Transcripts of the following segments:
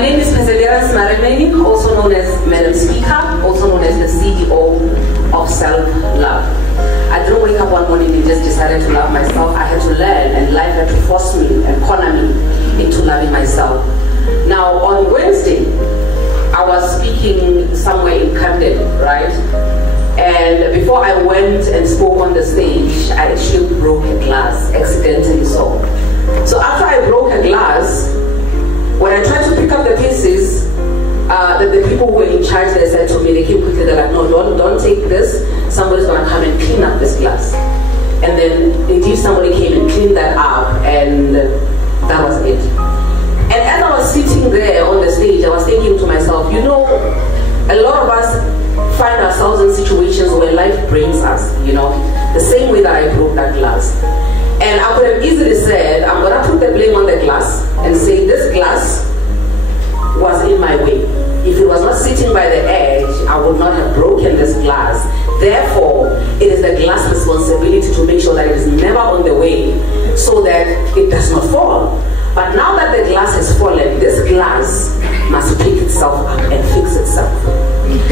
My name is Maremeni, also known as Madam Speaker, also known as the CEO of Self-Love. I didn't wake up one morning and just decided to love myself. I had to learn, and life had to force me and corner me into loving myself. Now, on Wednesday, I was speaking somewhere in Camden, right? And before I went and spoke on the stage, I actually broke a glass, accidentally so. So after I broke a glass, when I tried to pick up the pieces, the people who were in charge, they said to me, they came quickly, they're like, no, don't take this. Somebody's gonna come and clean up this glass. And then indeed somebody came and cleaned that up, and that was it. And as I was sitting there on the stage, I was thinking to myself, you know, a lot of us find ourselves in situations where life brings us, you know, the same way that I broke that glass. And I could have easily said, I'm gonna put the blame on the glass and say this glass was in my way. If it was not sitting by the edge, I would not have broken this glass. Therefore, it is the glass responsibility to make sure that it is never on the way so that it does not fall. But now that the glass has fallen, this glass must pick itself up and fix itself.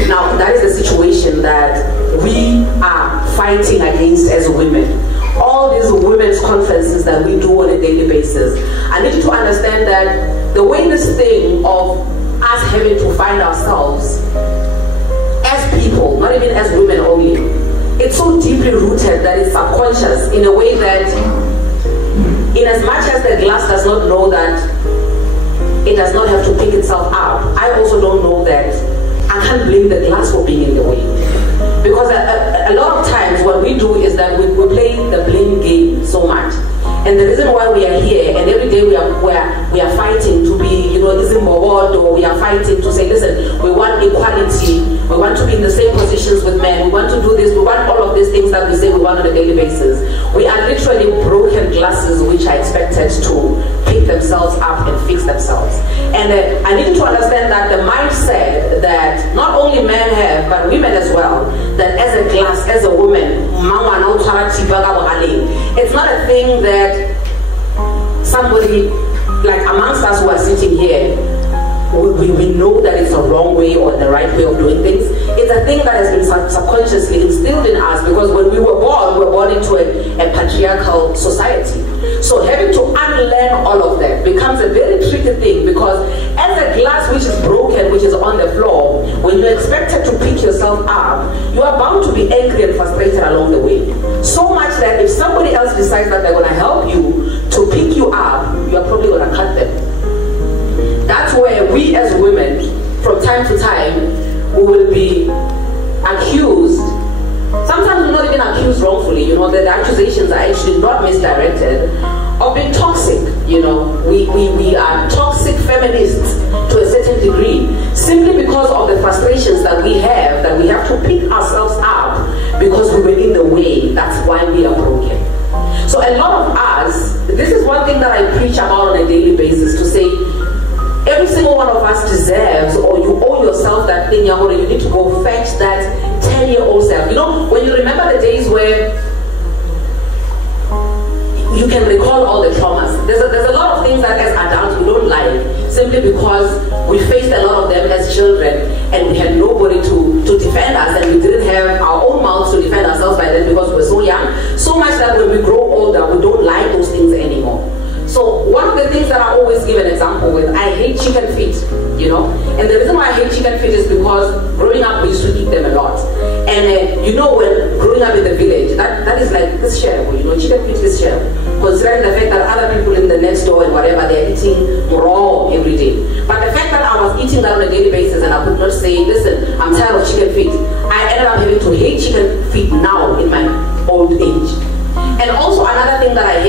Now, that is the situation that we are fighting against as women. All these women's conferences that we do on a daily basis. I need you to understand that the way this thing of us having to find ourselves as people, not even as women only, it's so deeply rooted that it's subconscious in a way that in as much as the glass does not know that it does not have to pick itself up, I also don't know that I can't blame the glass for being in the way. Because a lot of times what we do is that we play the blame game so much. And the reason why we are here, and every day we are fighting to be, you know, IZIMBOKODO, we are fighting to say, listen, we want equality, we want to be in the same positions with men, we want to do this, we want all of these things that we say we want on a daily basis. We are literally broken glasses which are expected to pick themselves up and fix themselves. And I need you to understand that the mindset that not only men have, but women as well, that as a glass, as a woman, it's not a thing that somebody, like amongst us who are sitting here, we know that it's a wrong way or the right way of doing things. It's a thing that has been subconsciously instilled in us, because when we were born into a patriarchal society. So having to unlearn all of that becomes a very tricky thing, because as a glass which is broken, which is on the floor, when you're expected to pick yourself up, you are bound to be angry and frustrated along the way. So much that if somebody else decides that they're going to help you to pick you up, you're probably going to cut them. That's where we as women, from time to time, we will be accused. Sometimes we're not even accused wrongfully, you know, that the accusations are actually not misdirected, of being toxic, you know. We are toxic feminists to a certain degree, simply because of the frustrations that we have to pick ourselves up because we were in the way. That's why we are broken. So a lot of us, this is one thing that I preach about on a daily basis, to say, every single one of us deserves, or you owe yourself that thing, or you need to go fetch that 10-year-old self. You know, when you remember the days where you can recall all the traumas. There's a lot of things that as adults we don't like, simply because we faced a lot of them as children, and we had nobody to defend us, and we didn't have our own mouths to defend ourselves by then, because we were so young. So much that when we grow older, we don't like those things anymore. So one of the things that I always give an example with, I hate chicken feet, you know. And the reason why I hate chicken feet is because growing up we used to eat them a lot. And you know, when growing up in the village, that is like this share, you know, chicken feet is share. Considering the fact that other people in the next door and whatever, they're eating raw every day. But the fact that I was eating that on a daily basis, and I could not say, listen, I'm tired of chicken feet, I ended up having to hate chicken feet now in my old age. And also another thing that I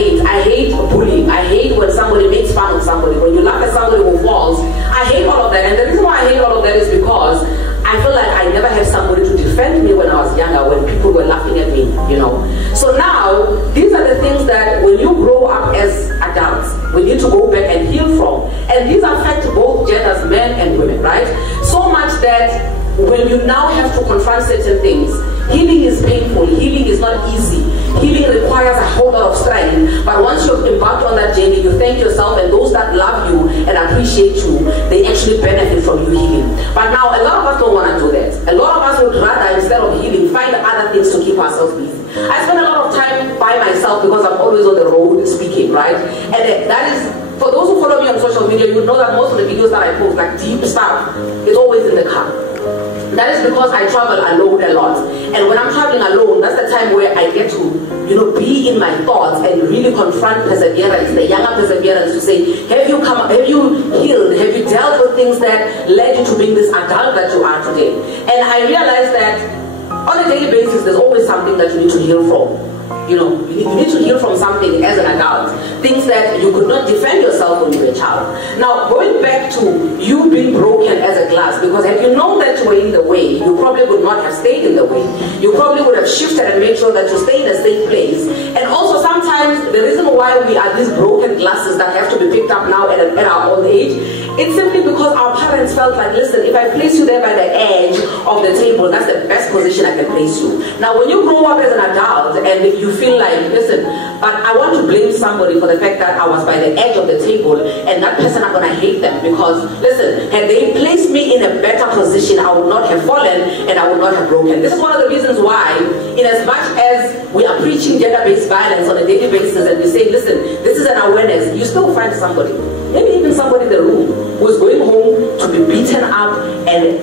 hate bullying. I hate when somebody makes fun of somebody, when you laugh at somebody who falls. I hate all of that. And the reason why I hate all of that is because I feel like I never had somebody to defend me when I was younger, when people were laughing at me, you know. So now, these are the things that when you grow up as adults, we need to go back and heal from. And these affect both genders, men and women, right? So much that when you now have to confront certain things, healing is painful, healing is not easy. Healing requires a whole lot of strength, but once you've embarked on that journey, you thank yourself, and those that love you and appreciate you, they actually actually benefit from you healing. But now, a lot of us don't want to do that. A lot of us would rather, instead of healing, find other things to keep ourselves busy. I spend a lot of time by myself because I'm always on the road speaking, right? And that is, for those who follow me on social media, you would know that most of the videos that I post, like deep stuff, is always in the car. That is because I travel alone a lot. And when I'm traveling alone, that's the time where I get to, be in my thoughts and really confront perseverance, the younger perseverance, to say, have you healed? Have you dealt with things that led you to being this adult that you are today? And I realized that on a daily basis, there's always something that you need to heal from. You need to heal from something as an adult. Things that you could not defend yourself when you were a child. Now, going back to you being broken as a glass, because if you know that you were in the way, you probably would not have stayed in the way. You probably would have shifted and made sure that you stay in a safe place. And also sometimes the reason why we are these broken glasses that have to be picked up now at our old age, it's simply because our parents felt like, listen, if I place you there by the edge of the table, that's the best position I can place you. Now, when you grow up as an adult and if you feel like, listen, but I want to blame somebody for the fact that I was by the edge of the table and that person, I'm going to hate them because, listen, had they placed me in a better position, I would not have fallen and I would not have broken. This is one of the reasons why, in as much as we are preaching gender-based violence on a daily basis and we say, listen, this is an awareness, you still find somebody, maybe even somebody in the room who's going home to be beaten up and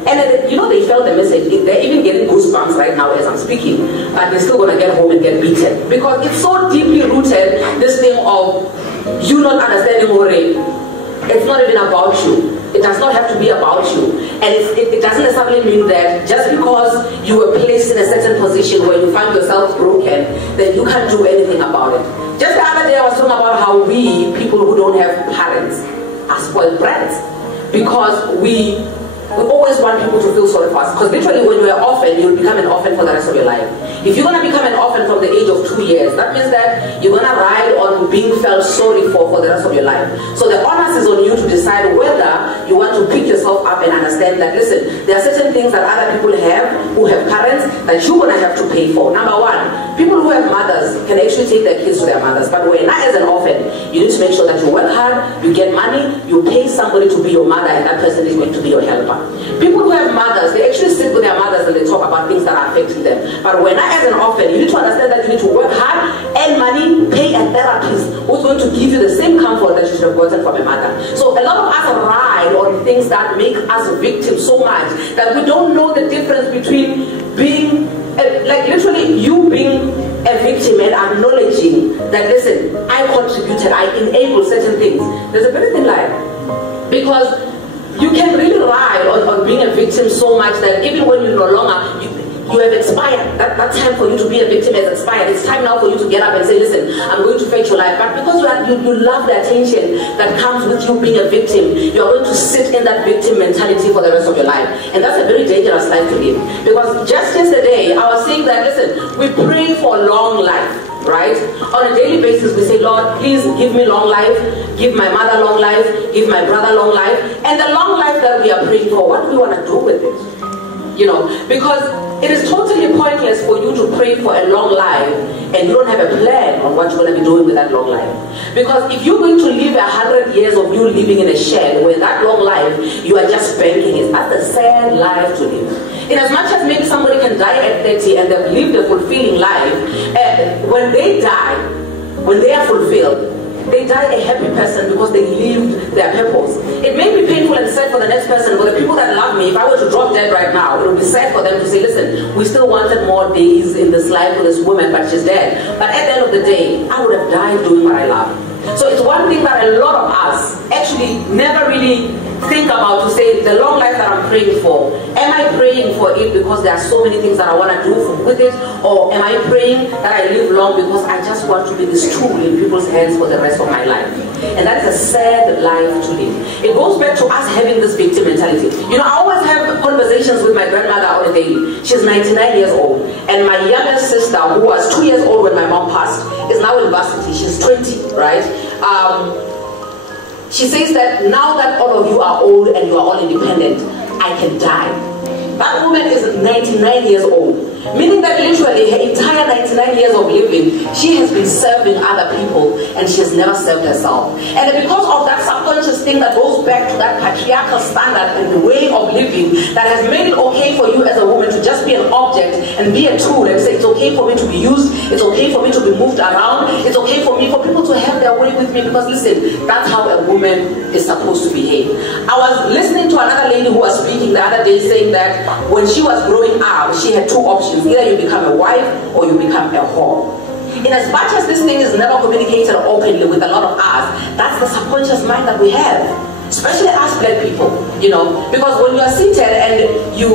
they felt the message. They're even getting goosebumps right now as I'm speaking, but they're still going to get home and get beaten because it's so deeply rooted, this thing of you not understanding what it's not even about you. It does not have to be about you. And it doesn't necessarily mean that just because you were placed in a certain position where you find yourself broken, that you can't do anything about it. Just the other day I was talking about how we, people who don't have parents, are spoiled brats. Because we always want people to feel sorry for us. Because literally when you're an orphan, you'll become an orphan for the rest of your life. If you're going to become an orphan from the age of 2 years, that means that you're going to ride on being felt sorry for the rest of your life. So the onus is on you to decide whether you want to pick yourself up and understand that, listen, there are certain things that other people have who have parents that you're going to have to pay for. Number one, people who have mothers can actually take their kids to their mothers. But when not as an orphan, you need to make sure that you work hard, you get money, you pay somebody to be your mother, and that person is going to be your helper. People who have mothers, they actually sit with their mothers and they talk about things that are affecting them. But when not as an orphan, you need to understand that you need to work hard, earn money, pay a therapist who's going to give you the same comfort that you should have gotten from a mother. So a lot of us ride on things that make us victims so much that we don't know the difference between being, like literally you being a victim and acknowledging that, listen, I contributed, I enabled certain things. There's a very thin line. Because you can really ride on being a victim so much that even when you no longer, you have expired. That time for you to be a victim has expired. It's time now for you to get up and say, listen, I'm going to fetch your life. But because you love the attention that comes with you being a victim, you are going to sit in that victim mentality for the rest of your life. And that's a very dangerous life to live. Because just yesterday, I was saying that, listen, we pray for long life. Right? On a daily basis, we say, Lord, please give me long life, give my mother long life, give my brother long life. And the long life that we are praying for, what do we want to do with it? Because it is totally pointless for you to pray for a long life and you don't have a plan on what you're going to be doing with that long life. Because if you're going to live 100 years of you living in a shed where that long life, you are just banking it, that's a sad life to live. In as much as maybe somebody can die at 30 and they've lived a fulfilling life, when they die, when they are fulfilled, they die a happy person because they lived their purpose. It may be painful and sad for the next person, but the people that love me, if I were to drop dead right now, it would be sad for them to say, listen, we still wanted more days in this life for this woman, but she's dead. But at the end of the day, I would have died doing what I love. So it's one thing that a lot of us actually never really think about, to say the long life that I'm praying for. Am I praying for it because there are so many things that I want to do with it? Or am I praying that I live long because I just want to be this tool in people's hands for the rest of my life? And that's a sad life to live. It goes back to us having this victim mentality. I always have conversations with my grandmother on a daily. She's 99 years old. And my youngest sister, who was 2 years old when my mom passed, is now in varsity. She's 20, right? She says that now that all of you are old and you are all independent, I can die. That woman is 99 years old. Meaning that literally her entire 99 years of living, she has been serving other people and she has never served herself. And because of that subconscious thing that goes back to that patriarchal standard and the way of living that has made it okay for you as a woman to just be an object and be a tool and say it's okay for me to be used, it's okay for me to be moved around, it's okay for people to have their way with me, because listen, that's how a woman is supposed to behave. I was listening to another lady who was speaking the other day saying that when she was growing up, she had two options: either you become a wife or you become a whore. In as much as this thing is never communicated openly with a lot of us, that's the subconscious mind that we have. Especially us black people, you know, because when you are seated and you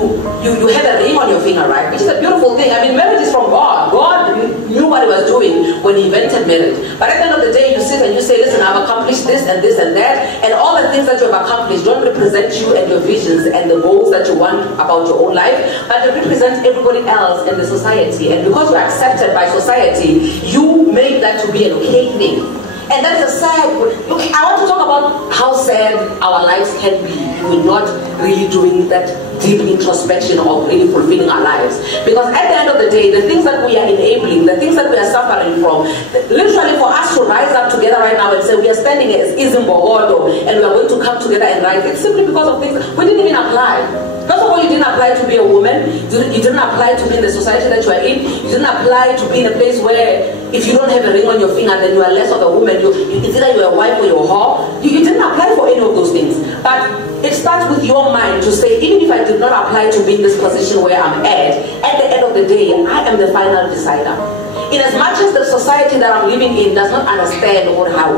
have a ring on your finger, right, which is a beautiful thing. I mean, marriage is from God. God knew what he was doing when he invented marriage. But at the end of the day, you sit and you say, listen, I've accomplished this and this and that, and all the things that you have accomplished don't represent you and your visions and the goals that you want about your own life, but they represent everybody else in the society. And because you're accepted by society, you make that to be an okay thing. And that's a sad. Look, I want to talk about how sad our lives can be if we're not really doing that deep introspection of really fulfilling our lives. Because at the end of the day, the things that we are enabling, the things that we are suffering from, literally for us to rise up together right now and say we are standing as IZIMBOKODO and we are going to come together and rise, it's simply because of things we didn't even apply. First of all, you didn't apply to be a woman, you didn't apply to be in the society that you are in, you didn't apply to be in a place where if you don't have a ring on your finger, then you are less of a woman. It's either you're a wife or you're a whore. You didn't apply for any of those things. But it starts with your mind to say, even if I did not apply to be in this position where I'm at the end of the day, I am the final decider. In as much as the society that I'm living in does not understand or how,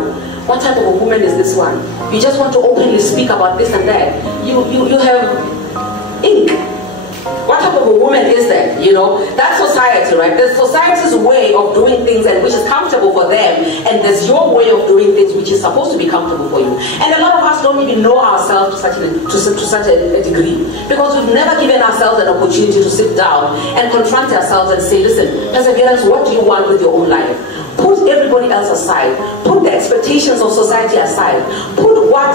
what type of a woman is this one? You just want to openly speak about this and that. You have ink. What type of a woman is that? You know, that's society, right? There's society's way of doing things and which is comfortable for them, and there's your way of doing things which is supposed to be comfortable for you. And a lot of us don't even know ourselves to such a degree, because we've never given ourselves an opportunity to sit down and confront ourselves and say, listen, perseverance, what do you want with your own life? Put everybody else aside. Put the expectations of society aside. Put what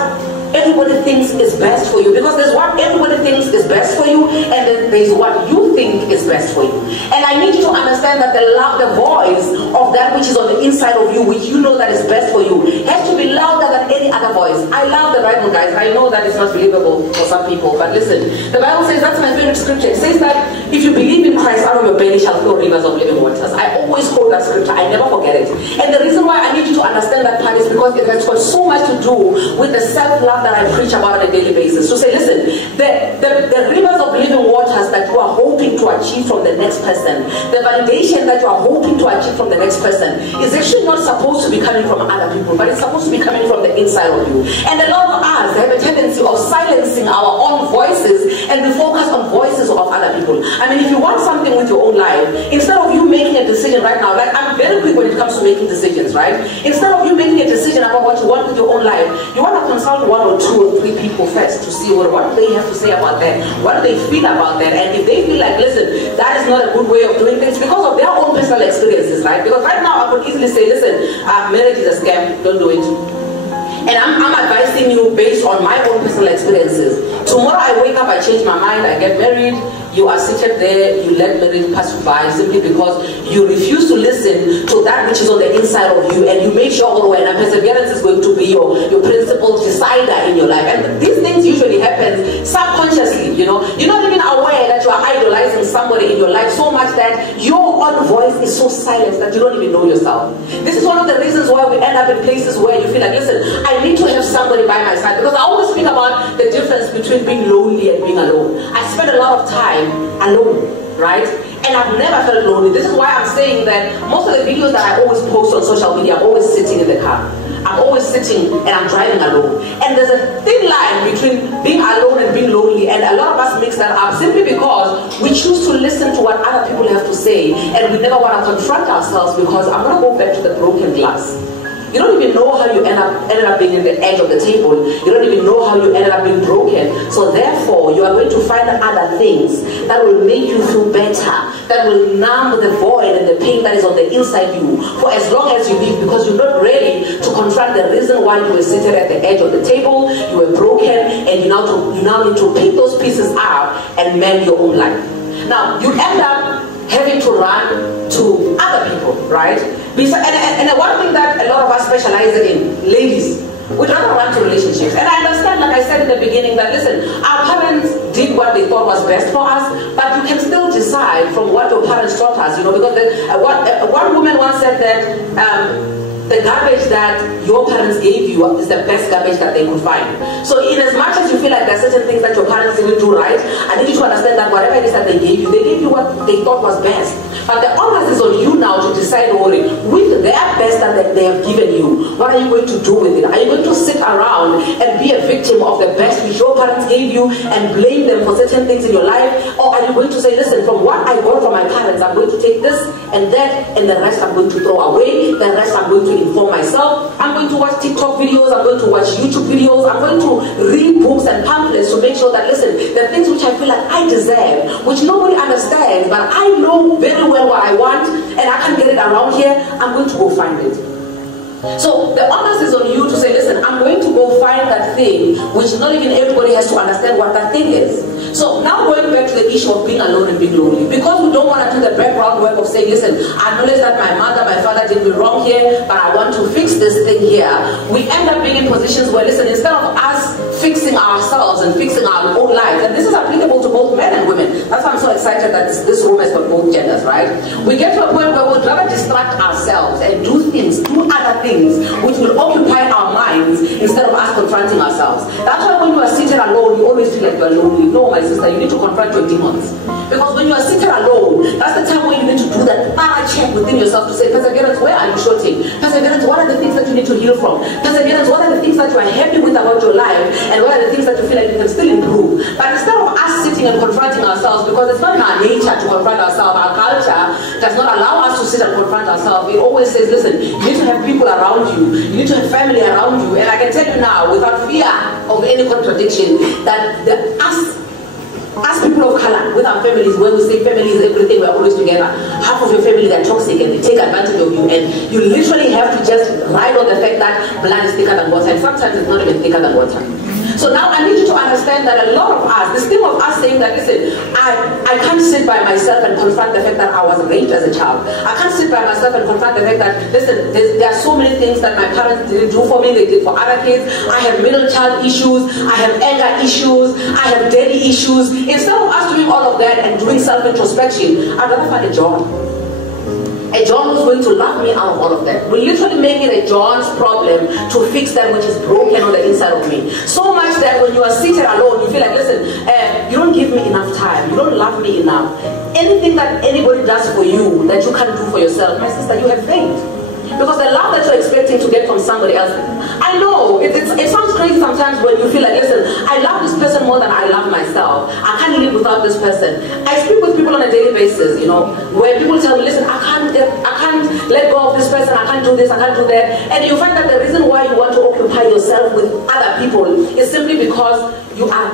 everybody thinks is best for you, because there's what everybody thinks is best for you, and then there's what you think is best for you. And I need you to understand that the voice of that which is on the inside of you, which you know that is best for you, has to be louder than any other voice. I love the Bible, guys. I know that it's not believable for some people, but listen, the Bible says, that's my favorite scripture. It says that if you believe in Christ, out of your belly shall flow rivers of living waters. I always quote that scripture. I never forget it. And the reason why I need you to understand that part is because it has got so much to do with the self-love that I preach about on a daily basis. So say, listen, the rivers of living waters that you are hoping to achieve from the next person, the validation that you are hoping to achieve from the next person, is actually not supposed to be coming from other people, but it's supposed to be coming from the inside of you. And a lot of us have a tendency of silencing our own voices and we focus on voices of other people. I mean, if you want something with your own life, instead of you making a decision right now, like I'm very quick when it comes to making decisions, right? Instead of you making a decision about what you want with your own life, you want to consult one or two or three people first to see what do they have to say about that, what do they feel about that, and if they feel like, listen, that is not a good way of doing things because of their own personal experiences, right? Because right now I could easily say, listen, marriage is a scam, don't do it. And I'm advising you based on my own personal experiences. Tomorrow I wake up, I change my mind, I get married, you are seated there, you let marriage pass you by simply because you refuse to listen to that which is on the inside of you, and you make sure when perseverance is going to be your principal decider in your life. And these things usually happen subconsciously, you know. You're not even aware that you are idolizing somebody in your life so much that your own voice is so silent that you don't even know yourself. This is one of the reasons why we end up in places where you feel like, listen, I need to have somebody by my side, because I always speak about the difference between being lonely and being alone. I spend a lot of time alone, right? And I've never felt lonely. This is why I'm saying that most of the videos that I always post on social media, I'm always sitting in the car. I'm always sitting and I'm driving alone. And there's a thin line between being alone and being lonely, and a lot of us mix that up simply because we choose to listen to what other people have to say, and we never want to confront ourselves, because I'm going to go back to the broken glass. You don't even know how you ended up being in the edge of the table. You don't even know how you ended up being broken. So therefore, you are going to find other things that will make you feel better, that will numb the void and the pain that is on the inside you for as long as you live, because you're not ready to confront the reason why you were seated at the edge of the table, you were broken, and you now need to pick those pieces up and mend your own life. Now, you end up having to run to other people, right? And one thing that a lot of us specialize in, ladies, we'd rather run to relationships. And I understand, like I said in the beginning, that listen, our parents did what they thought was best for us, but you can still decide from what your parents taught us, you know, because one woman once said that the garbage that your parents gave you is the best garbage that they could find. So in as much as you feel like there are certain things that your parents didn't do right, I need you to understand that whatever it is that they gave you what they thought was best. But the onus is on you now to decide, with their best that they have given you, what are you going to do with it? Are you going to sit around and be a victim of the best which your parents gave you and blame them for certain things in your life? Or are you going to say, listen, from what I got from my parents, I'm going to take this and that, and the rest I'm going to throw away, the rest I'm going to inform myself, I'm going to watch TikTok videos, I'm going to watch YouTube videos, I'm going to read books and pamphlets to make sure that, listen, the things which I feel like I deserve, which nobody understands, but I know very well what I want, and I can get it around here, I'm going to go find it. So the onus is on you to say, listen, I'm going to go find that thing, which not even everybody has to understand what that thing is. So now going back to the issue of being alone and being lonely, because we don't want to do the background work of saying, listen, I acknowledge that my mother, my father did me wrong here, but I want to fix this thing here. We end up being in positions where, listen, instead of us fixing ourselves and fixing our own lives, and this is applicable to both men and women. That's why I'm so excited that this room has got both genders, right? We get to a point where we'd rather distract ourselves and do other things which will occupy our minds instead of us confronting ourselves. That's why when you are seated alone, you always feel like you are lonely. No, my sister, you need to confront your demons. Because when you are seated alone, that's the time when you need to do that thorough check within yourself to say, Perseverance, where are you shorting? Perseverance, what are the things that you need to heal from? Perseverance, what are the things that you are happy with about your life? And what are the things that you feel like you can still improve? But instead of us sitting and confronting ourselves, because it's not in our nature to confront ourselves, our culture does not allow us to sit and confront ourselves. It always says, listen, you need to have people around you, you need to have family around you. And I can tell you now, without fear of any contradiction, that us people of color, with our families, when we say family is everything, we're always together. Half of your family, they're toxic and they take advantage of you, and you literally have to just ride on the fact that blood is thicker than water, and sometimes it's not even thicker than water. So now I need you to understand that a lot of us, this thing of us saying that, listen, I can't sit by myself and confront the fact that I was raped as a child. I can't sit by myself and confront the fact that, listen, there are so many things that my parents didn't do for me, they did for other kids. I have middle child issues, I have anger issues, I have daddy issues. Instead of us doing all of that and doing self-introspection, I'd rather find a John. A John who's going to love me out of all of that. We literally make it a John's problem to fix that which is broken on the inside of me. So much that when you are seated alone, you feel like, listen, you don't give me enough time. You don't love me enough. Anything that anybody does for you that you can't do for yourself, my sister, you have failed. Because the love that you're expecting to get from somebody else, I know, it sounds crazy sometimes when you feel like, listen, I love this person more than I love myself. I can't live without this person. I speak with people on a daily basis, you know, where people tell me, listen, I can't let go of this person, I can't do this, I can't do that. And you find that the reason why you want to occupy yourself with other people is simply because you are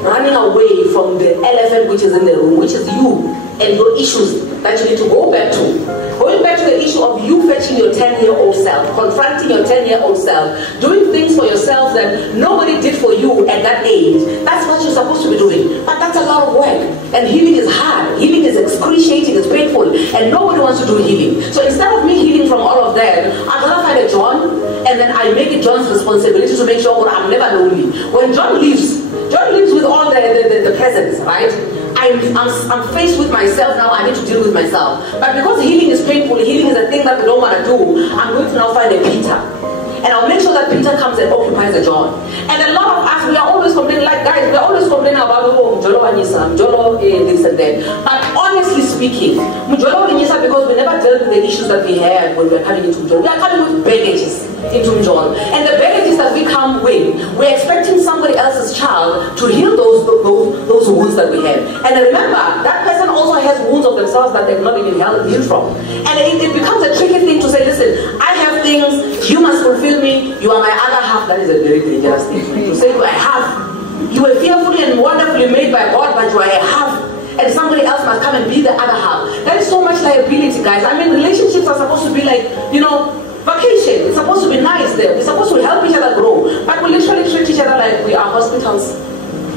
running away from the elephant which is in the room, which is you and your issues that you need to go back to. Going back to the issue of you fetching your 10-year-old self, confronting your 10-year-old self, doing things for yourself that nobody did for you at that age. That's what you're supposed to be doing. But that's a lot of work. And healing is hard. Healing is excruciating, it's painful. And nobody wants to do healing. So instead of me healing from all of that, I'd rather find a John, and then I make it John's responsibility to make sure that I'm never lonely. When John leaves with all the presents, right? I'm faced with myself now, I need to deal with myself. But because healing is painful, healing is a thing that we don't want to do, I'm going to now find a Peter. And I'll make sure that Peter comes and occupies a John. And a lot of us, we are always complaining, like guys, we're always complaining about, oh, Mjolo Wanyisa, Mjolo this and that. But honestly speaking, Mjolo Wanyisa, because we never dealt with the issues that we had when we were coming into Mjolo. We are coming with baggages into Mjolo. And the baggages that we come with, we're expecting somebody else's child to heal those wounds that we have. And remember, that person also has wounds of themselves that they've not even healed from. And it becomes a tricky thing to say, listen, I have things, you must fulfill me, you are my other half. That is a very dangerous thing to say to a half. You were fearfully and wonderfully made by God, but you are a half. And somebody else must come and be the other half. That is so much liability, guys. I mean, relationships are supposed to be like, you know, vacation. It's supposed to be nice there. We're supposed to help each other grow. But we literally treat each other like we are hospitals.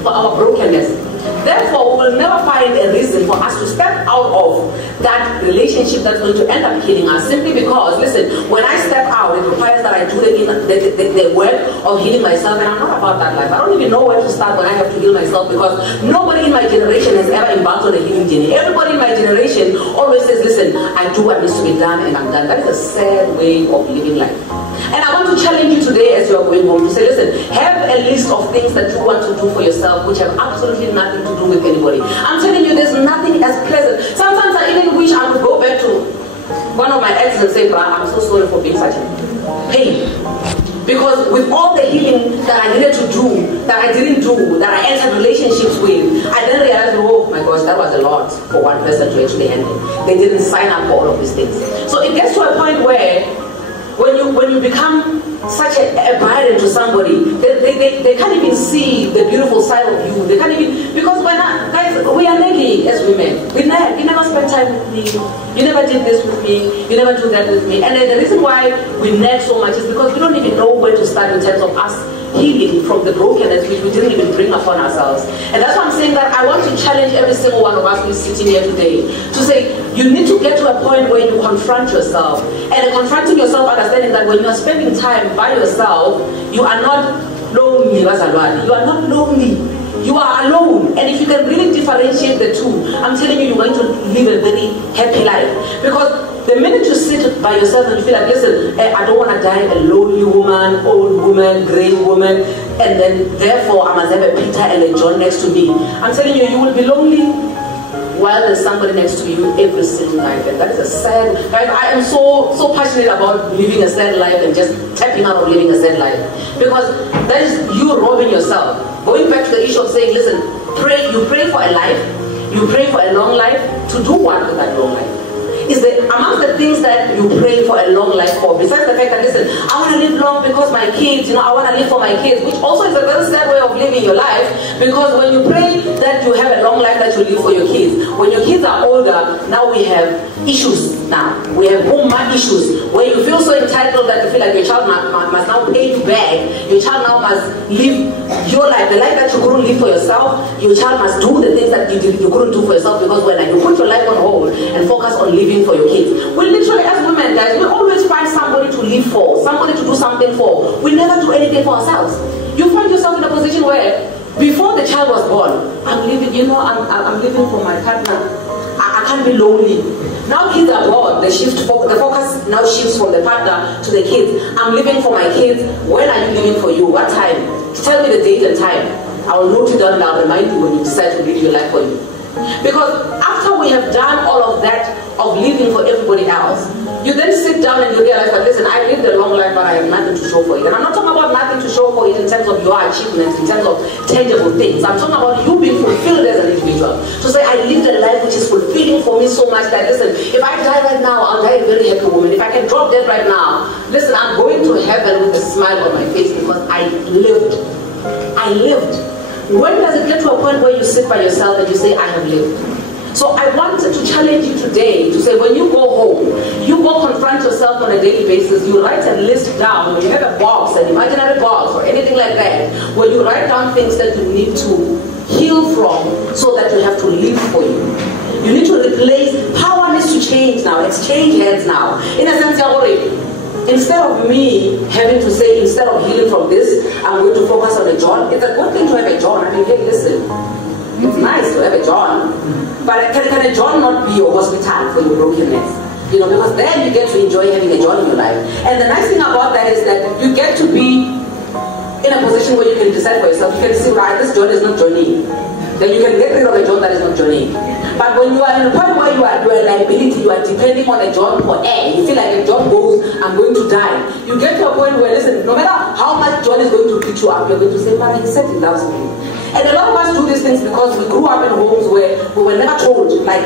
for our brokenness. Therefore, we will never find a reason for us to step out of that relationship that's going to end up healing us, simply because, listen, when I step out, it requires that I do the work of healing myself, and I'm not about that life. I don't even know where to start when I have to heal myself, because nobody in my generation has ever embarked on a healing journey. Everybody in my generation always says, listen, I do what needs to be done and I'm done. That is a sad way of living life. And I want to challenge you today as you are going home to say, listen, have a list of things that you want to do for yourself which have absolutely nothing to do with anybody. I'm telling you, there's nothing as pleasant. Sometimes I even wish I could go back to one of my exes and say, I'm so sorry for being such a pain. Because with all the healing that I needed to do, that I didn't do, that I entered relationships with, I then realized, oh my gosh, that was a lot for one person to actually handle. They didn't sign up for all of these things. So it gets to a point where when you become such a burden to somebody, they can't even see the beautiful side of you. They can't even, because guys, we are nagging as women. We nag. You never spend time with me. You never did this with me. You never do that with me. And then the reason why we nag so much is because we don't even know where to start in terms of us healing from the brokenness which we didn't even bring upon ourselves. And that's why I'm saying that I want to challenge every single one of us who's sitting here today to say, you need to get to a point where you confront yourself. And confronting yourself, understanding that when you are spending time by yourself, you are not lonely. You are not lonely. You are alone. And if you can really differentiate the two, I'm telling you, you're going to live a very happy life. Because the minute you sit by yourself and you feel like, listen, I don't want to die a lonely woman, old woman, grey woman, and then therefore I must have a Peter and a John next to me. I'm telling you, you will be lonely while there's somebody next to you every single night. And that is a sad, right? I am so passionate about living a sad life and just tapping out of living a sad life. Because that is you robbing yourself. Going back to the issue of saying, listen, you pray for a life, you pray for a long life, to do what with that long life? Is that amongst the things that you pray for a long life for, besides the fact that, listen, I want to live long because my kids, I want to live for my kids, which also is a very sad way of living your life, because when you pray that you have a long life that you live for your kids, when your kids are older, now we have issues now. We have home issues where you feel so entitled that you feel like your child must now pay you back. Your child now must live your life, the life that you couldn't live for yourself. Your child must do the things that you couldn't do for yourself, because when you put your life on hold and focus on living for your kids. We literally, as women, guys, we always find somebody to live for, somebody to do something for. We never do anything for ourselves. You find yourself in a position where, before the child was born, I'm living, I'm living for my partner. I can't be lonely. Now kids are born, the focus now shifts from the partner to the kids. I'm living for my kids. When are you living for you? What time? Tell me the date and time. I will note it down and I'll remind you when you decide to live your life for you. Because after we have done all of that of living for everybody else, you then sit down and you realize that, listen, I lived a long life but I have nothing to show for it. And I'm not talking about nothing to show for it in terms of your achievements, in terms of tangible things. I'm talking about you being fulfilled as an individual. To say, I lived a life which is fulfilling for me so much that, listen, if I die right now, I'll die a very happy woman. If I can drop dead right now, listen, I'm going to heaven with a smile on my face because I lived. I lived. When does it get to a point where you sit by yourself and you say, I have lived? So I wanted to challenge you today to say, when you go home, you go confront yourself on a daily basis, you write a list down, when you have a box, an imaginary box or anything like that, where you write down things that you need to heal from so that you have to live for you. You need to replace, power needs to change now, exchange heads now. In a sense, instead of me having to say, instead of healing from this, I'm going to focus on a John. It's a good thing to have a John. I mean, hey, listen, it's nice to have a John, but can a John not be your hospital for your brokenness? Because then you get to enjoy having a John in your life. And the nice thing about that is that you get to be in a position where you can decide for yourself. You can see, right, this John is not journeying. Then you can get rid of a John that is not journeying. But when you are in a point where you are a liability, you are depending on a John for air, you feel like if John goes, I'm going to die. You get to a point where, listen, no matter how much John is going to beat you up, you're going to say, but he said he loves me. And a lot of us do these things because we grew up in homes where we were never told, like,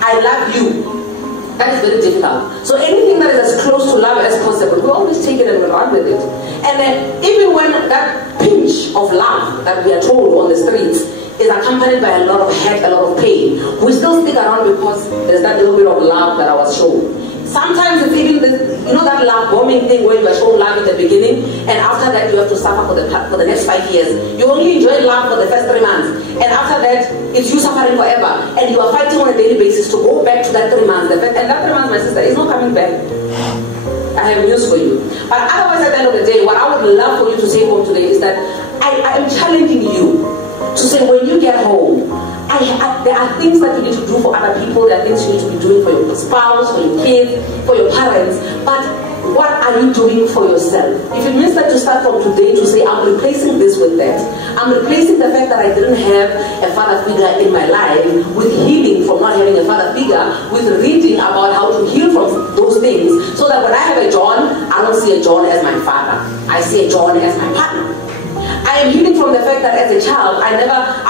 I love you. That is very difficult. So anything that is as close to love as possible, we always take it and we run with it. And then even when that pinch of love that we are told on the streets is accompanied by a lot of hurt, a lot of pain, we still stick around because there's that little bit of love that I was shown. Sometimes it's even this, that love bombing thing where you are shown love in the beginning, and after that you have to suffer for the next 5 years. You only enjoy love for the first 3 months. it's you suffering forever, and you are fighting on a daily basis to go back to that 3 months. And that 3 months, my sister, is not coming back. I have news for you. But otherwise, at the end of the day, what I would love for you to take home today is that I am challenging you to say, when you get home, there are things that you need to do for other people, there are things you need to be doing for your spouse, for your kids, for your parents, but what are you doing for yourself? If it means that you start from today to say, I'm replacing this with that, I'm replacing the fact that I didn't have a father figure in my life with healing from not having a father figure, with reading about how to heal from those things, so that when I have a John, I don't see a John as my father, I see a John as my partner. I am healing from the fact that as a child, I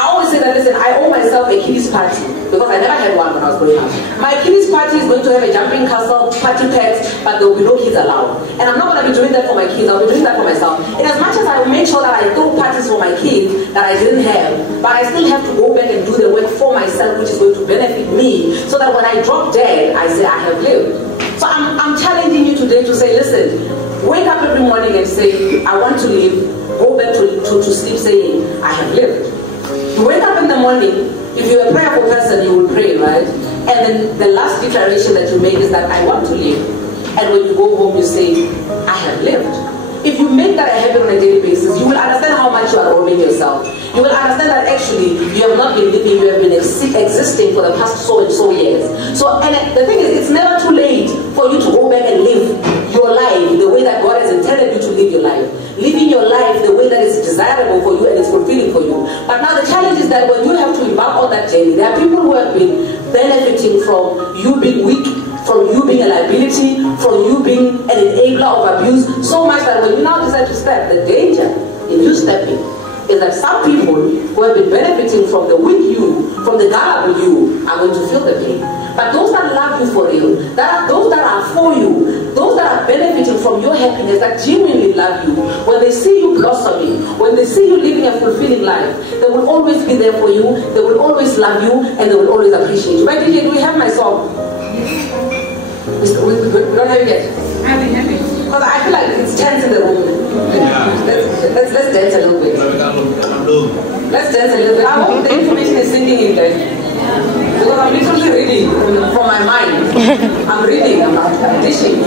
always say that, listen, I owe myself a kiddies party, because I never had one when I was growing up. My kiddies party is going to have a jumping castle, party pets, but there will be no kids allowed. And I'm not going to be doing that for my kids, I'll be doing that for myself. In as much as I will make sure that I throw parties for my kids that I didn't have, but I still have to go back and do the work for myself, which is going to benefit me, so that when I drop dead, I say I have lived. So I'm challenging you today to say, listen, wake up every morning and say, I want to live. Go back to sleep saying, I have lived. You wake up in the morning, if you're a prayerful person, you will pray, right? And then the last declaration that you make is that I want to live. And when you go home, you say, I have lived. If you make that a habit on a daily basis, you will understand how much you are robbing yourself. You will understand that actually you have not been living, you have been existing for the past so and so years. So, and the thing is, it's never too late for you to go back and live your life the way that God has intended you to live your life. Living your life the way that is desirable for you and is fulfilling for you. But now the challenge is that when you have to embark on that journey, there are people who have been benefiting from you being weak, from you being a liability, from you being an enabler of abuse, so much that when you now decide to step, the danger in you stepping is that some people who have been benefiting from the weak you, from the gullible you, are going to feel the pain. But those that love you for real, those that are for you, those that are benefiting from your happiness, that genuinely love you, when they see you blossoming, when they see you living a fulfilling life, they will always be there for you, they will always love you, and they will always appreciate you. Right, DJ, do we have my song? We don't have it yet. Because I feel like it's tense in the room. Yeah. Let's dance a little bit. Let's dance a little bit. I hope the information is sinking in there. Because I'm literally reading from my mind. I'm reading, I'm dishing.